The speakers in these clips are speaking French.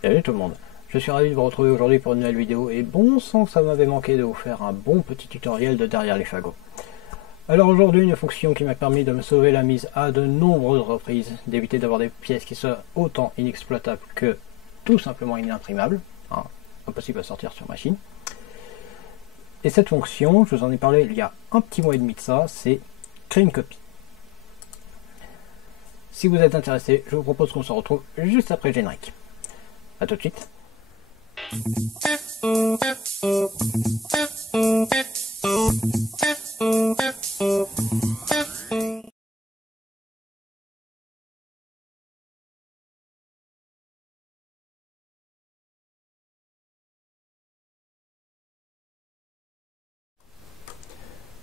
Salut tout le monde, je suis ravi de vous retrouver aujourd'hui pour une nouvelle vidéo et bon sang que ça m'avait manqué de vous faire un bon petit tutoriel de derrière les fagots. Alors aujourd'hui une fonction qui m'a permis de me sauver la mise à de nombreuses reprises, d'éviter d'avoir des pièces qui soient autant inexploitables que tout simplement inimprimables, hein, impossible à sortir sur machine. Et cette fonction, je vous en ai parlé il y a un petit mois et demi de ça, c'est créer une copie. Si vous êtes intéressé, je vous propose qu'on se retrouve juste après le générique. A tout de suite.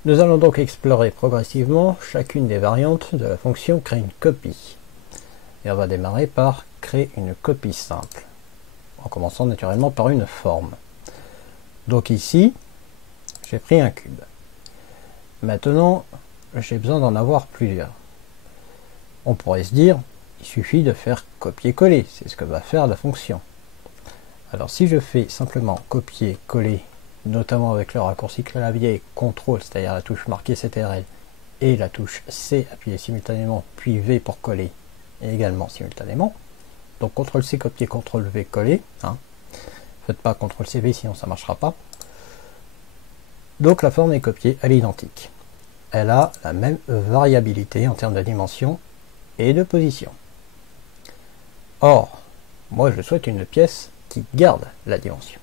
Nous allons donc explorer progressivement chacune des variantes de la fonction créer une copie. Et on va démarrer par créer une copie simple, en commençant naturellement par une forme. Donc ici, j'ai pris un cube. Maintenant, j'ai besoin d'en avoir plusieurs. On pourrait se dire, il suffit de faire copier-coller, c'est ce que va faire la fonction. Alors si je fais simplement copier-coller, notamment avec le raccourci clavier CTRL, c'est-à-dire la touche marquée CTRL, et la touche C appuyée simultanément, puis V pour coller, et également simultanément. Donc CTRL-C copier, CTRL-V coller. Hein. Faites pas CTRL-CV sinon ça ne marchera pas. Donc la forme est copiée, elle est identique. Elle a la même variabilité en termes de dimension et de position. Or, moi je souhaite une pièce qui garde la dimension.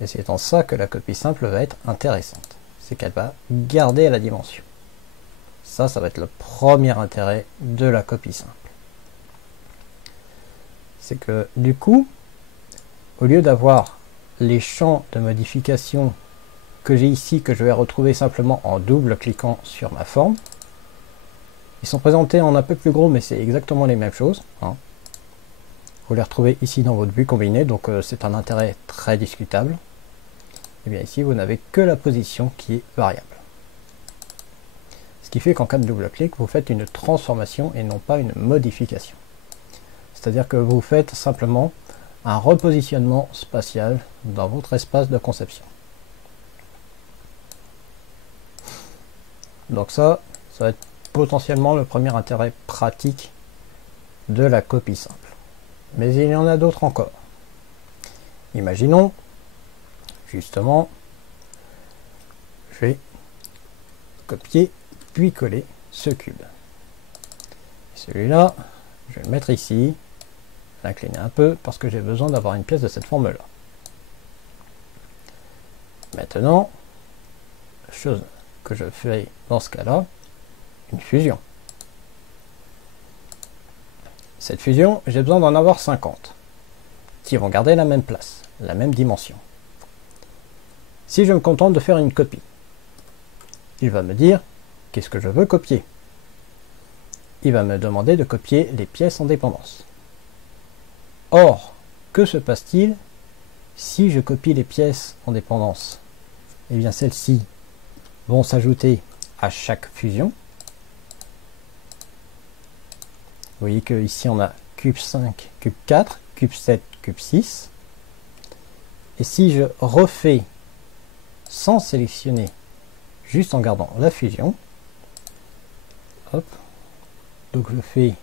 Et c'est en ça que la copie simple va être intéressante. C'est qu'elle va garder la dimension. Ça va être le premier intérêt de la copie simple. C'est que du coup, au lieu d'avoir les champs de modification que j'ai ici, que je vais retrouver simplement en double cliquant sur ma forme, ils sont présentés en un peu plus gros, mais c'est exactement les mêmes choses. Hein. Vous les retrouvez ici dans votre vue combinée, donc c'est un intérêt très discutable. Et bien ici, vous n'avez que la position qui est variable. Ce qui fait qu'en cas de double-clic, vous faites une transformation et non pas une modification. C'est-à-dire que vous faites simplement un repositionnement spatial dans votre espace de conception. Donc ça va être potentiellement le premier intérêt pratique de la copie simple. Mais il y en a d'autres encore. Imaginons, justement, je vais copier puis coller ce cube. Celui-là, je vais le mettre ici, l'incliner un peu parce que j'ai besoin d'avoir une pièce de cette forme-là. Maintenant, la chose que je fais dans ce cas-là, une fusion. Cette fusion, j'ai besoin d'en avoir 50, qui vont garder la même place, la même dimension. Si je me contente de faire une copie, il va me dire qu'est-ce que je veux copier. Il va me demander de copier les pièces en dépendance. Or, que se passe-t-il si je copie les pièces en dépendance? Eh bien, celles-ci vont s'ajouter à chaque fusion. Vous voyez que ici on a cube 5, cube 4, cube 7, cube 6. Et si je refais sans sélectionner, juste en gardant la fusion, hop, donc je fais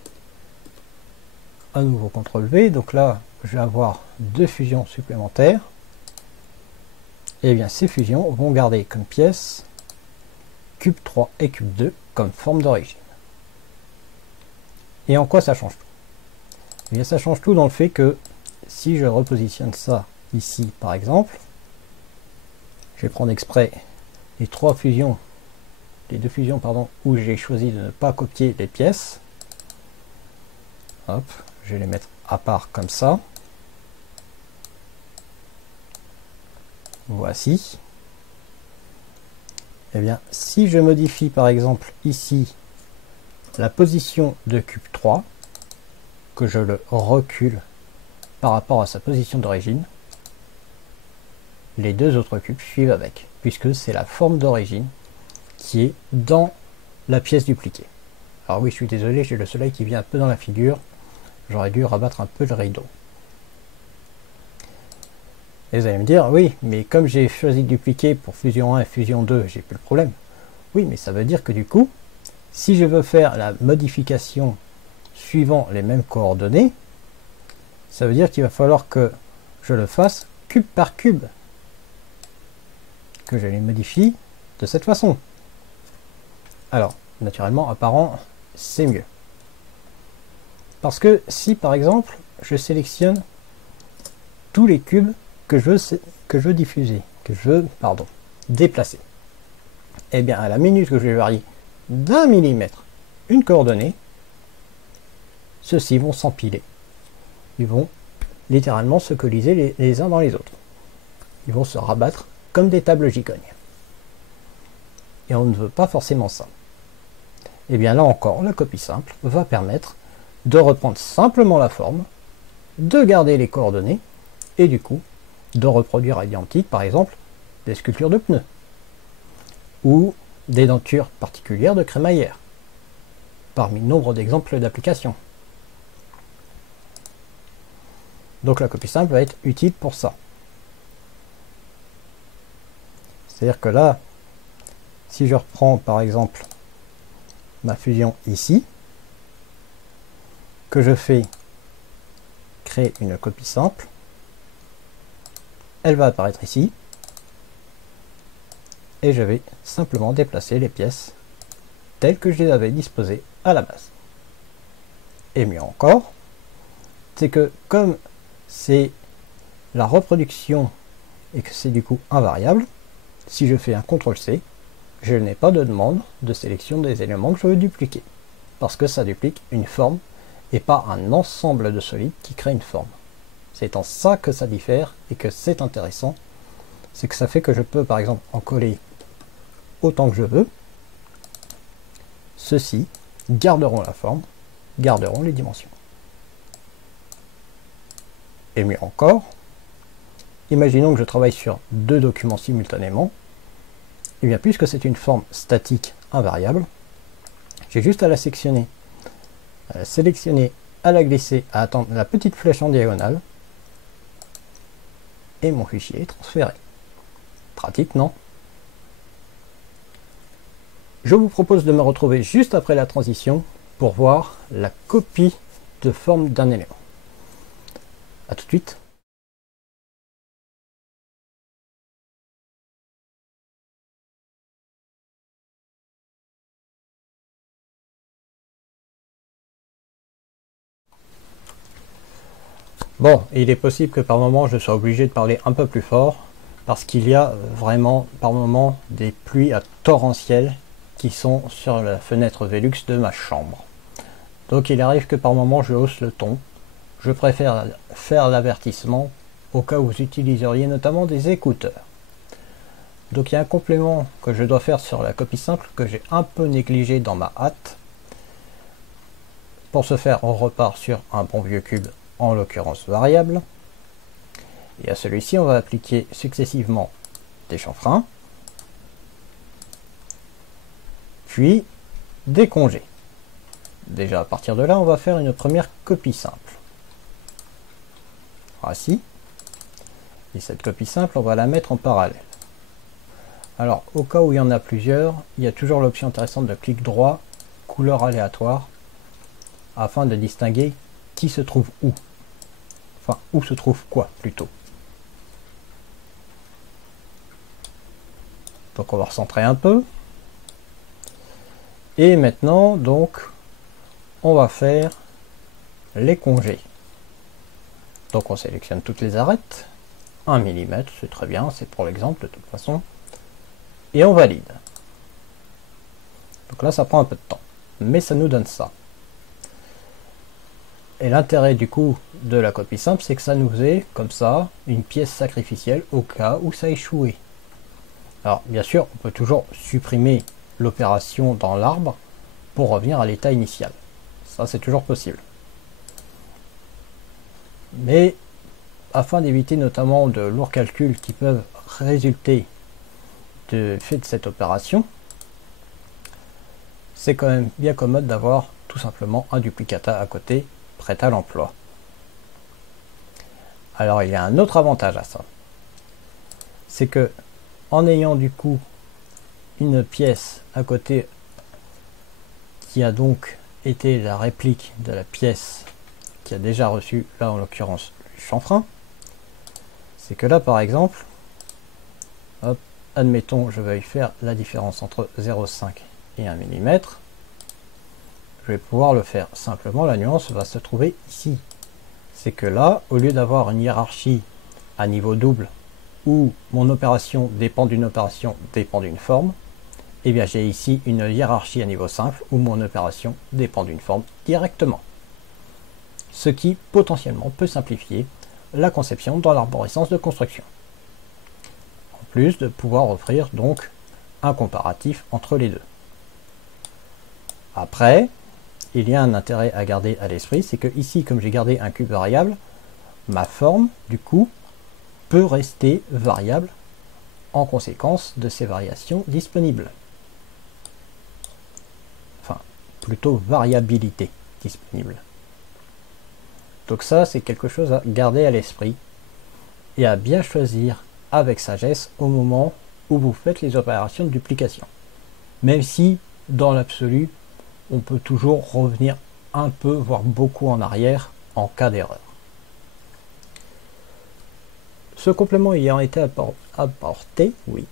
à nouveau CTRL V, donc là je vais avoir deux fusions supplémentaires. Et bien ces fusions vont garder comme pièce cube 3 et cube 2 comme forme d'origine. Et en quoi ça change tout? Eh bien ça change tout dans le fait que si je repositionne ça ici par exemple, je vais prendre exprès les deux fusions pardon, où j'ai choisi de ne pas copier les pièces. Hop, je vais les mettre à part comme ça. Voici. Et bien, si je modifie par exemple ici la position de cube 3, que je le recule par rapport à sa position d'origine, les deux autres cubes suivent avec, puisque c'est la forme d'origine qui est dans la pièce dupliquée. Alors oui, je suis désolé, j'ai le soleil qui vient un peu dans la figure, j'aurais dû rabattre un peu le rideau. Et vous allez me dire, oui, mais comme j'ai choisi de dupliquer pour fusion 1 et fusion 2, j'ai plus le problème. Oui, mais ça veut dire que du coup, si je veux faire la modification suivant les mêmes coordonnées, ça veut dire qu'il va falloir que je le fasse cube par cube, que je les modifie de cette façon. Alors, naturellement, apparent, c'est mieux. Parce que si, par exemple, je sélectionne tous les cubes que je veux diffuser, déplacer, et bien à la minute que je vais varier d'1 millimètre une coordonnée, ceux-ci vont s'empiler. Ils vont littéralement se colliser les uns dans les autres. Ils vont se rabattre comme des tables gigognes. Et on ne veut pas forcément ça. Et bien là encore, la copie simple va permettre de reprendre simplement la forme, de garder les coordonnées, et du coup, de reproduire à l'identique, par exemple, des sculptures de pneus, ou des dentures particulières de crémaillère, parmi nombre d'exemples d'applications. Donc la copie simple va être utile pour ça. C'est-à-dire que là, si je reprends par exemple ma fusion ici, que je fais créer une copie simple, elle va apparaître ici, et je vais simplement déplacer les pièces telles que je les avais disposées à la base. Et mieux encore, c'est que comme c'est la reproduction et que c'est du coup invariable, si je fais un CTRL-C, je n'ai pas de demande de sélection des éléments que je veux dupliquer, parce que ça duplique une forme et pas un ensemble de solides qui crée une forme. C'est en ça que ça diffère et que c'est intéressant, c'est que ça fait que je peux par exemple en coller autant que je veux. Ceux-ci garderont la forme, garderont les dimensions. Et mieux encore, imaginons que je travaille sur deux documents simultanément. Et bien puisque c'est une forme statique invariable, j'ai juste à la sectionner, à la sélectionner, à la glisser, à attendre la petite flèche en diagonale, et mon fichier est transféré. Pratique, non? Je vous propose de me retrouver juste après la transition pour voir la copie de forme d'un élément. A tout de suite. Bon, il est possible que par moment je sois obligé de parler un peu plus fort parce qu'il y a vraiment par moment des pluies à torrentielles qui sont sur la fenêtre Velux de ma chambre. Donc il arrive que par moment je hausse le ton. Je préfère faire l'avertissement au cas où vous utiliseriez notamment des écouteurs. Donc il y a un complément que je dois faire sur la copie simple que j'ai un peu négligé dans ma hâte. Pour ce faire, on repart sur un bon vieux cube, en l'occurrence variable. Et à celui-ci, on va appliquer successivement des chanfreins, puis des congés. Déjà à partir de là, on va faire une première copie simple. Voici. Et cette copie simple, on va la mettre en parallèle. Alors, au cas où il y en a plusieurs, il y a toujours l'option intéressante de clic droit, couleur aléatoire, afin de distinguer qui se trouve où. Enfin, où se trouve quoi, plutôt. Donc on va recentrer un peu. Et maintenant, donc, on va faire les congés. Donc on sélectionne toutes les arêtes. 1 mm, c'est très bien, c'est pour l'exemple de toute façon. Et on valide. Donc là, ça prend un peu de temps. Mais ça nous donne ça. Et l'intérêt du coup de la copie simple, c'est que ça nous est, comme ça, une pièce sacrificielle au cas où ça échouait. Alors bien sûr, on peut toujours supprimer l'opération dans l'arbre pour revenir à l'état initial. Ça, c'est toujours possible. Mais afin d'éviter notamment de lourds calculs qui peuvent résulter du fait de cette opération, c'est quand même bien commode d'avoir tout simplement un duplicata à côté, prêt à l'emploi. Alors il y a un autre avantage à ça. c'est que en ayant du coup une pièce à côté qui a donc été la réplique de la pièce qui a déjà reçu, là en l'occurrence, le chanfrein, c'est que là par exemple, hop, admettons je veuille faire la différence entre 0,5 et 1 mm, je vais pouvoir le faire simplement, la nuance va se trouver ici. C'est que là, au lieu d'avoir une hiérarchie à niveau double, où mon opération dépend d'une opération, dépend d'une forme, et bien j'ai ici une hiérarchie à niveau simple, où mon opération dépend d'une forme directement. Ce qui potentiellement peut simplifier la conception dans l'arborescence de construction. En plus de pouvoir offrir donc un comparatif entre les deux. Après, il y a un intérêt à garder à l'esprit, c'est que ici, comme j'ai gardé un cube variable, ma forme, du coup, peut rester variable en conséquence de ces variations disponibles. Enfin, plutôt variabilité disponible. Donc ça, c'est quelque chose à garder à l'esprit et à bien choisir avec sagesse au moment où vous faites les opérations de duplication. Même si, dans l'absolu, on peut toujours revenir un peu, voire beaucoup en arrière en cas d'erreur. Ce complément ayant été apporté, oui,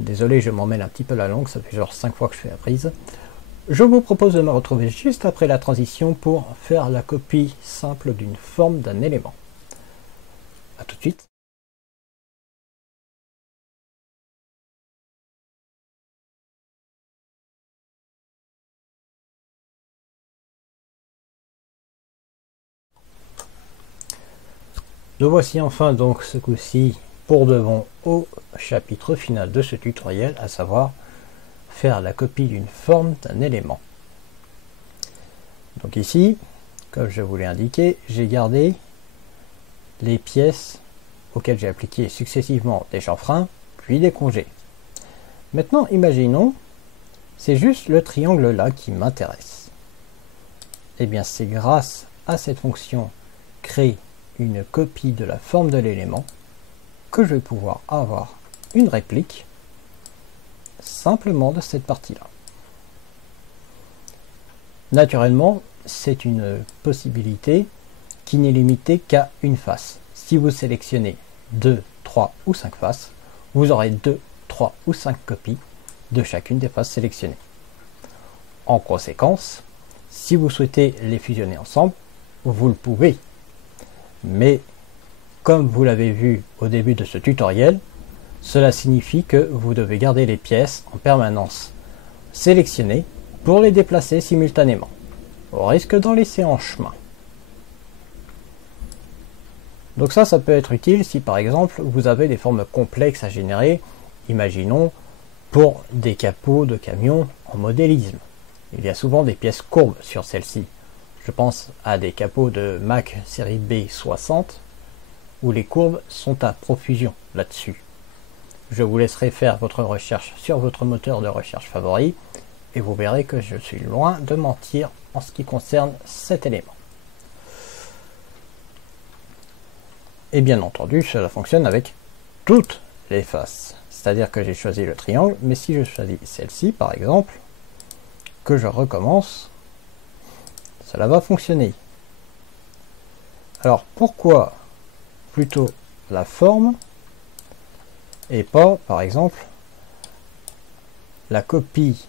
désolé je m'en mêle un petit peu la langue, ça fait genre 5 fois que je fais la prise, je vous propose de me retrouver juste après la transition pour faire la copie simple d'une forme d'un élément. A tout de suite. Nous voici enfin donc ce coup-ci pour de bon au chapitre final de ce tutoriel, à savoir faire la copie d'une forme d'un élément. Donc ici, comme je vous l'ai indiqué, j'ai gardé les pièces auxquelles j'ai appliqué successivement des chanfreins, puis des congés. Maintenant, imaginons, c'est juste le triangle là qui m'intéresse. Et bien c'est grâce à cette fonction créer une copie de la forme de l'élément que je vais pouvoir avoir une réplique simplement de cette partie-là. Naturellement, c'est une possibilité qui n'est limitée qu'à une face. Si vous sélectionnez 2, 3 ou 5 faces, vous aurez 2, 3 ou 5 copies de chacune des faces sélectionnées. En conséquence, si vous souhaitez les fusionner ensemble, vous le pouvez. Mais comme vous l'avez vu au début de ce tutoriel, cela signifie que vous devez garder les pièces en permanence sélectionnées pour les déplacer simultanément, au risque d'en laisser en chemin. Donc ça peut être utile si par exemple vous avez des formes complexes à générer, imaginons pour des capots de camions en modélisme. Il y a souvent des pièces courbes sur celles-ci. Je pense à des capots de Mack série B60 où les courbes sont à profusion là-dessus. Je vous laisserai faire votre recherche sur votre moteur de recherche favori et vous verrez que je suis loin de mentir en ce qui concerne cet élément. Et bien entendu, cela fonctionne avec toutes les faces. C'est-à-dire que j'ai choisi le triangle, mais si je choisis celle-ci par exemple, que je recommence, cela va fonctionner. Alors pourquoi plutôt la forme et pas par exemple la copie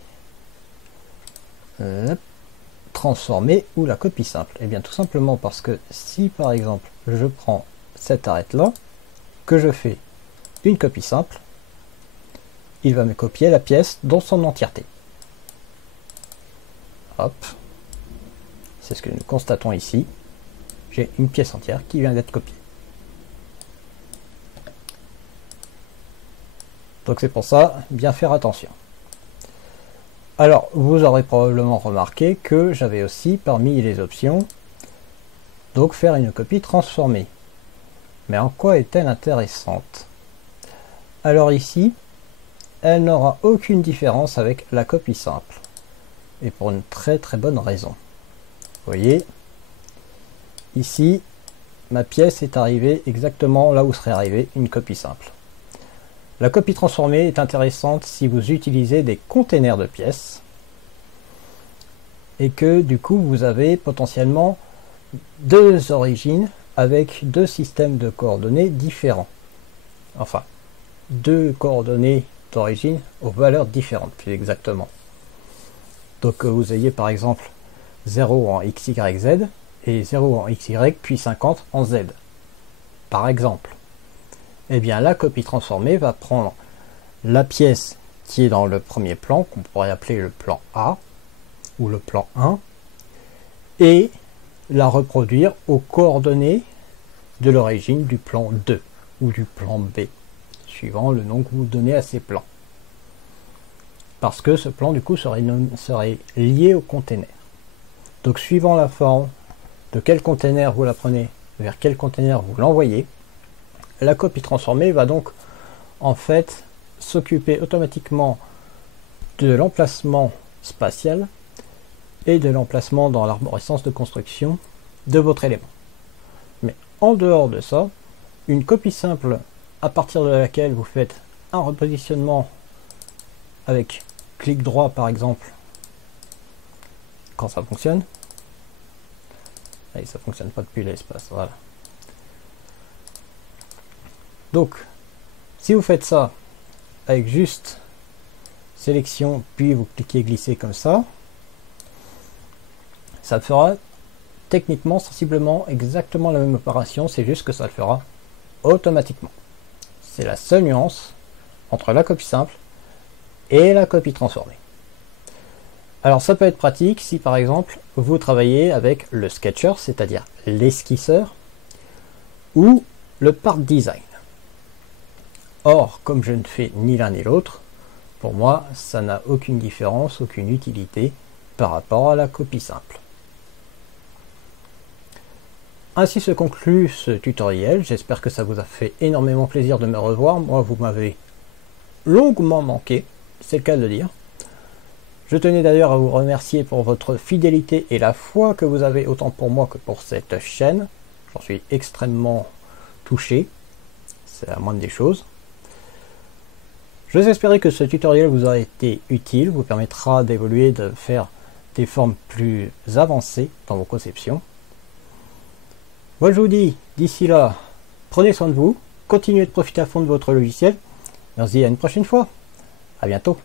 transformée ou la copie simple? Et bien tout simplement parce que si par exemple je prends cette arête là, que je fais une copie simple, il va me copier la pièce dans son entièreté. Hop, c'est ce que nous constatons ici. J'ai une pièce entière qui vient d'être copiée. Donc c'est pour ça, bien faire attention. Alors, vous aurez probablement remarqué que j'avais aussi parmi les options, donc faire une copie transformée. Mais en quoi est-elle intéressante? Alors ici, elle n'aura aucune différence avec la copie simple. Et pour une très bonne raison. Vous voyez, ici, ma pièce est arrivée exactement là où serait arrivée une copie simple. La copie transformée est intéressante si vous utilisez des containers de pièces et que du coup vous avez potentiellement deux origines avec deux systèmes de coordonnées différents. Enfin, deux coordonnées d'origine aux valeurs différentes, plus exactement. Donc que vous ayez par exemple 0 en XYZ et 0 en XY puis 50 en Z. Par exemple. Eh bien la copie transformée va prendre la pièce qui est dans le premier plan, qu'on pourrait appeler le plan A ou le plan 1, et la reproduire aux coordonnées de l'origine du plan 2 ou du plan B, suivant le nom que vous donnez à ces plans. Parce que ce plan du coup serait lié au container. Donc suivant la forme de quel container vous la prenez, vers quel container vous l'envoyez, la copie transformée va donc en fait s'occuper automatiquement de l'emplacement spatial et de l'emplacement dans l'arborescence de construction de votre élément. Mais en dehors de ça, une copie simple à partir de laquelle vous faites un repositionnement avec clic droit par exemple, quand ça fonctionne, et ça fonctionne pas depuis l'espace, voilà. Donc, si vous faites ça avec juste sélection, puis vous cliquez glisser comme ça fera techniquement, sensiblement, exactement la même opération, c'est juste que ça le fera automatiquement. C'est la seule nuance entre la copie simple et la copie transformée. Alors ça peut être pratique si par exemple vous travaillez avec le sketcher, c'est-à-dire l'esquisseur, ou le part design. Or, comme je ne fais ni l'un ni l'autre, pour moi, ça n'a aucune différence, aucune utilité par rapport à la copie simple. Ainsi se conclut ce tutoriel, j'espère que ça vous a fait énormément plaisir de me revoir. Moi, vous m'avez longuement manqué, c'est le cas de le dire. Je tenais d'ailleurs à vous remercier pour votre fidélité et la foi que vous avez autant pour moi que pour cette chaîne. J'en suis extrêmement touché, c'est la moindre des choses. Je vous espère que ce tutoriel vous aura été utile, vous permettra d'évoluer, de faire des formes plus avancées dans vos conceptions. Moi je vous dis, d'ici là, prenez soin de vous, continuez de profiter à fond de votre logiciel, et on se dit à une prochaine fois. À bientôt.